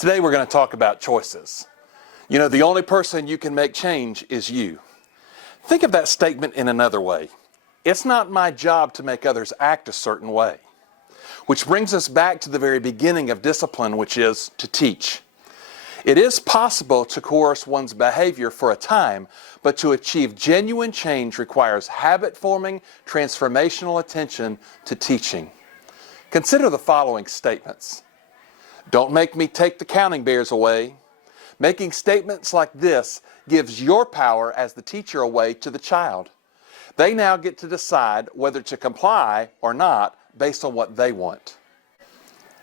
Today we're going to talk about choices. You know, the only person you can make change is you. Think of that statement in another way. It's not my job to make others act a certain way. Which brings us back to the very beginning of discipline, which is to teach. It is possible to coerce one's behavior for a time, but to achieve genuine change requires habit-forming, transformational attention to teaching. Consider the following statements. Don't make me take the counting bears away. Making statements like this gives your power as the teacher away to the child. They now get to decide whether to comply or not based on what they want.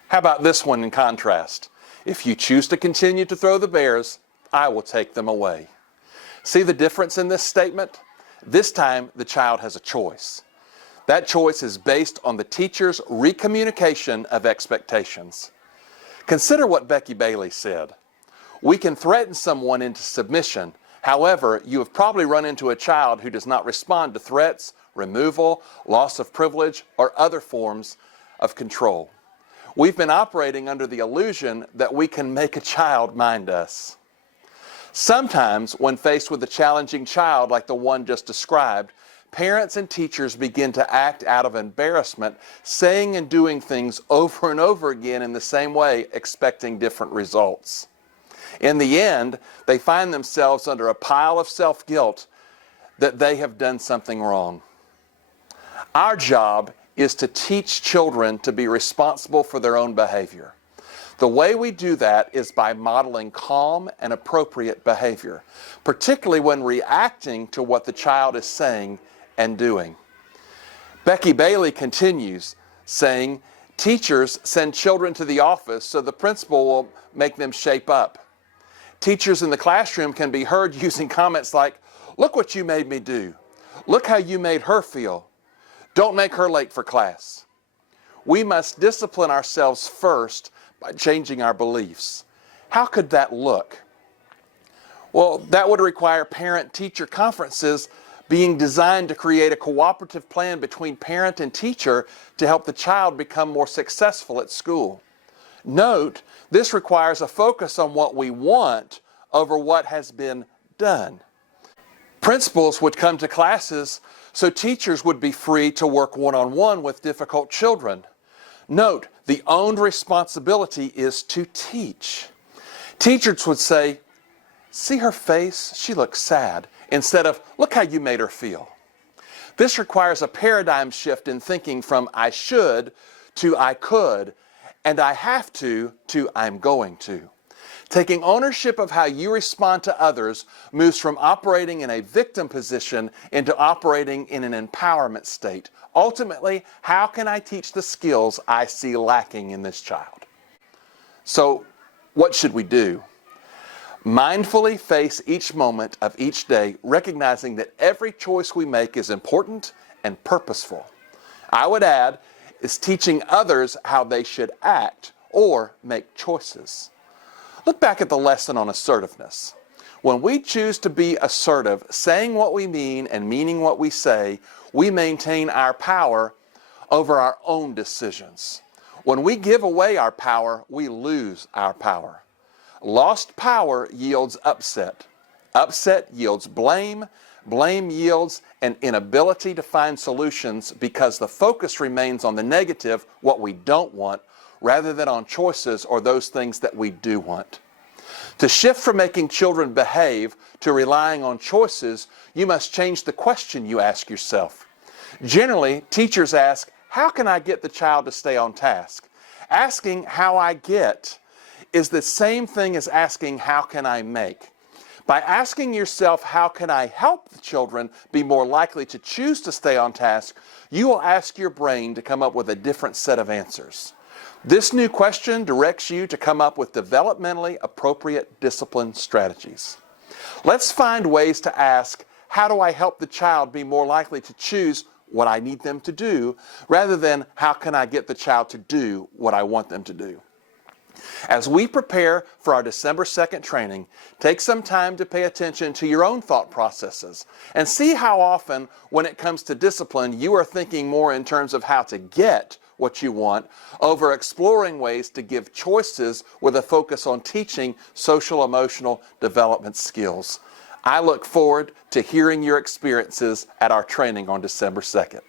How about this one in contrast? If you choose to continue to throw the bears, I will take them away. See the difference in this statement? This time the child has a choice. That choice is based on the teacher's recommunication of expectations. Consider what Becky Bailey said. We can threaten someone into submission. However, you have probably run into a child who does not respond to threats, removal, loss of privilege, or other forms of control. We've been operating under the illusion that we can make a child mind us. Sometimes, when faced with a challenging child like the one just described, parents and teachers begin to act out of embarrassment, saying and doing things over and over again in the same way, expecting different results. In the end, they find themselves under a pile of self-guilt that they have done something wrong. Our job is to teach children to be responsible for their own behavior. The way we do that is by modeling calm and appropriate behavior, particularly when reacting to what the child is saying and doing. Becky Bailey continues, saying, teachers send children to the office so the principal will make them shape up. Teachers in the classroom can be heard using comments like, look what you made me do. Look how you made her feel. Don't make her late for class. We must discipline ourselves first by changing our beliefs. How could that look? Well, that would require parent-teacher conferences being designed to create a cooperative plan between parent and teacher to help the child become more successful at school. Note, this requires a focus on what we want over what has been done. Principals would come to classes so teachers would be free to work one-on-one with difficult children. Note, the owned responsibility is to teach. Teachers would say, see her face, she looks sad, instead of, look how you made her feel. This requires a paradigm shift in thinking from I should to I could, and I have to I'm going to. Taking ownership of how you respond to others moves from operating in a victim position into operating in an empowerment state. Ultimately, how can I teach the skills I see lacking in this child? So, what should we do? Mindfully face each moment of each day, recognizing that every choice we make is important and purposeful. I would add, is teaching others how they should act or make choices. Look back at the lesson on assertiveness. When we choose to be assertive, saying what we mean and meaning what we say, we maintain our power over our own decisions. When we give away our power, we lose our power. Lost power yields upset. Upset yields blame. Blame yields an inability to find solutions because the focus remains on the negative, what we don't want, rather than on choices or those things that we do want. To shift from making children behave to relying on choices, you must change the question you ask yourself. Generally, teachers ask, how can I get the child to stay on task? Asking how I get is the same thing as asking how can I make. By asking yourself how can I help the children be more likely to choose to stay on task, you will ask your brain to come up with a different set of answers. This new question directs you to come up with developmentally appropriate discipline strategies. Let's find ways to ask, how do I help the child be more likely to choose what I need them to do, rather than how can I get the child to do what I want them to do. As we prepare for our December 2nd training, take some time to pay attention to your own thought processes and see how often, when it comes to discipline, you are thinking more in terms of how to get what you want over exploring ways to give choices with a focus on teaching social emotional development skills. I look forward to hearing your experiences at our training on December 2nd.